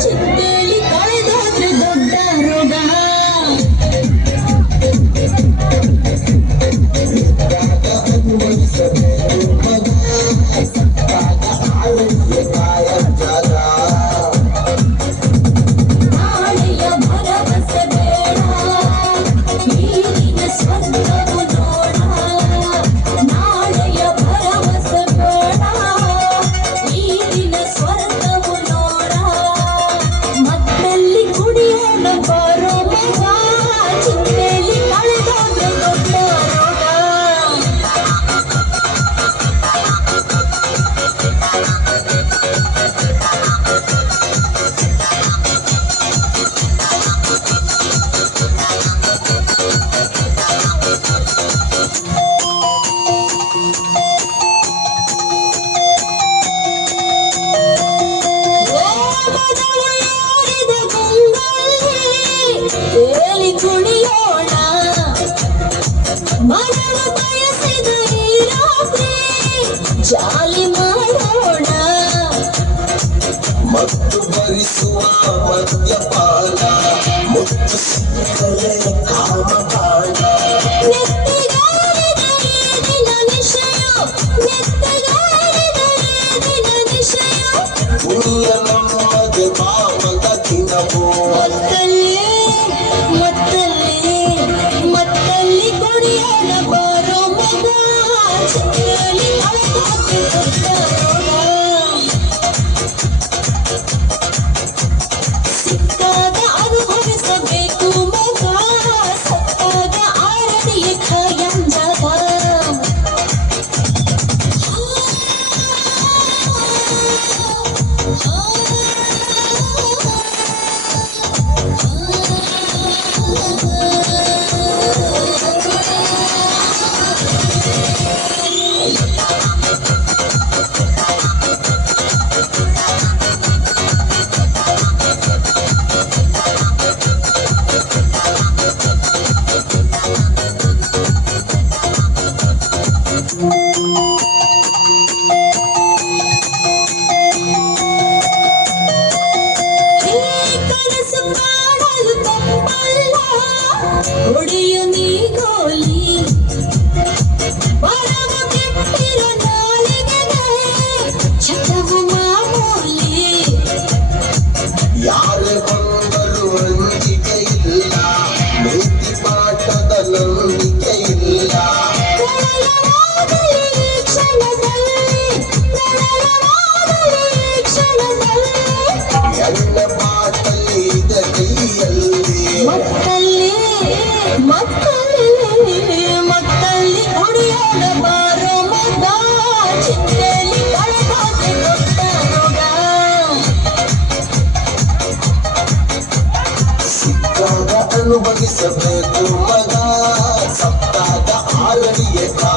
Thank you. ಮಾಡಲು ಬಯಸಿದ ಈ ರಾತ್ರಿ ಜಾಲಿ ಮಾಡೋಣ ಮತ್ತು ಭರಿಸುವ ಮದ್ಯಪಾನ ಮುತ್ತು ಸಿಕ್ಕರೆ ಕಾಮಗಾನ ನೆತ್ತಿಗಾರಿದ ಈ ದಿನ ನಿಶಯ ನೆತ್ತಿಗಾರಿದ ಈ ದಿನ ನಿಶಯ ಪುಣ್ಯ ನಮ್ಮದು ಪಾಪದ ದಿನವೋ ಮತ್ತಲ್ಲಿ Yeah. ಎಣ್ಣೆ ಬಾಟಲಿ ಇದೆ ಕೈಯಲ್ಲಿ ಮತ್ತಲ್ಲಿ ಮತ್ತಲ್ಲಿ ಮತ್ತಲ್ಲಿ ಕುಡಿಯೋಣ ಬಾರೋ ಮಗ ಚಿಂತೆಲಿ ಕಳೆದಾಕೆ ದೊಡ್ಡ ರೋಗ ಸಿಕ್ಕಾಗ ಅನುಭವಿಸಬೇಕು ಮಗ ಸತ್ತಾಗ ಆರಡಿಯ ಕಾಯ ತ್ಯಾಗ